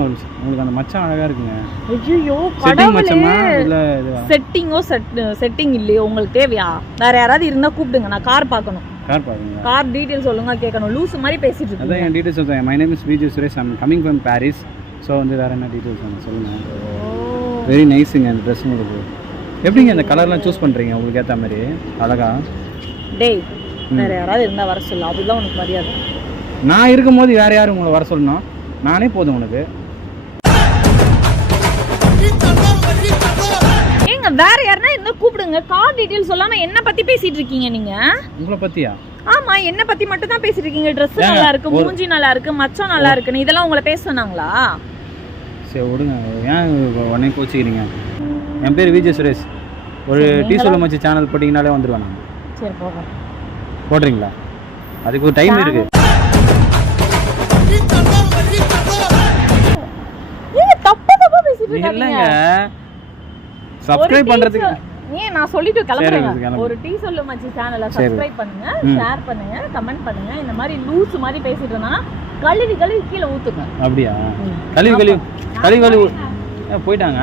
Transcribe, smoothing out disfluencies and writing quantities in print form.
உங்களுக்கு அந்த மச்சான் அழகா இருக்குங்க. ஐயோ செட்டிங் மச்சமா இல்ல இதுவா? செட்டிங் இல்லையோ உங்களுக்கு தேவையா? வேற யாராவது இருந்தா கூப்பிடுங்க, நான் கார் பார்க்கணும். கார் பாருங்க. கார் டீடைல் சொல்லுங்க கேட்கணும். லூஸ் மாதிரி பேசிட்டு இருக்கீங்க. அதான் என் டீடைல்ஸ் சொல்றேன். My name is Vijay Suresh. I am coming from Paris. So வந்து வேற என்ன டீடைல்ஸ் வேணும் சொல்லுங்க. வெரி நைஸுங்க அந்த ட்ரெஸ் உங்களுக்கு. எப்படிங்க இந்த கலர்லாம் சூஸ் பண்ணுறீங்க உங்களுக்கு ஏற்ற மாதிரி அழகா? டேய் வேற யாராவது இருந்தா வர சொல்லு, அதுதான் உனக்கு மரியாதை. நான் இருக்கும்போது வேற யாரும் உங்களை வர சொல்லணும்? நானே போதும் உனக்கு. ஏங்க வேற யாரனா இருந்தா கூப்பிடுங்க. கார் டீடைல் சொல்லாம என்ன பத்தி பேசிட்டு இருக்கீங்க நீங்க? உங்களை பத்தியா? ஆமா, என்ன பத்தி மட்டும் தான் பேசிட்டு இருக்கீங்க. Dress நல்லா இருக்கு, மூஞ்சி நல்லா இருக்கு, மச்சம் நல்லா இருக்குன்னு இதெல்லாம் உங்களை பேச சொன்னாங்களா? சரி விடுங்க, ஏன் உடனே கோச்சிக்கிறீங்க? என் பேர் விஜய் சுரேஷ். ஒரு டீ சொல்ல மச்சி சேனல் போட்டிங்கனாலே வந்துடுவேன் நான். சரி போடுறேன். போடுறீங்களா? அதுக்கு ஒரு டைம் இருக்கு. நீங்க தப்பா பேசிட்டு இருக்கீங்க. இல்லங்க, சப்ஸ்கிரைப் பண்றதுக்கு ஏன் நான் சொல்லிட்டு கிளம்புறேன். ஒரு டீ சொல்லு மச்சி சேனலை சப்ஸ்கிரைப் பண்ணுங்க, ஷேர் பண்ணுங்க, கமெண்ட் பண்ணுங்க. இந்த மாதிரி லூஸ் மாதிரி பேசிட்டு இருந்தா கழுவி கீழே ஊத்துங்க. அப்படியா? கழுவி போயிட்டாங்க.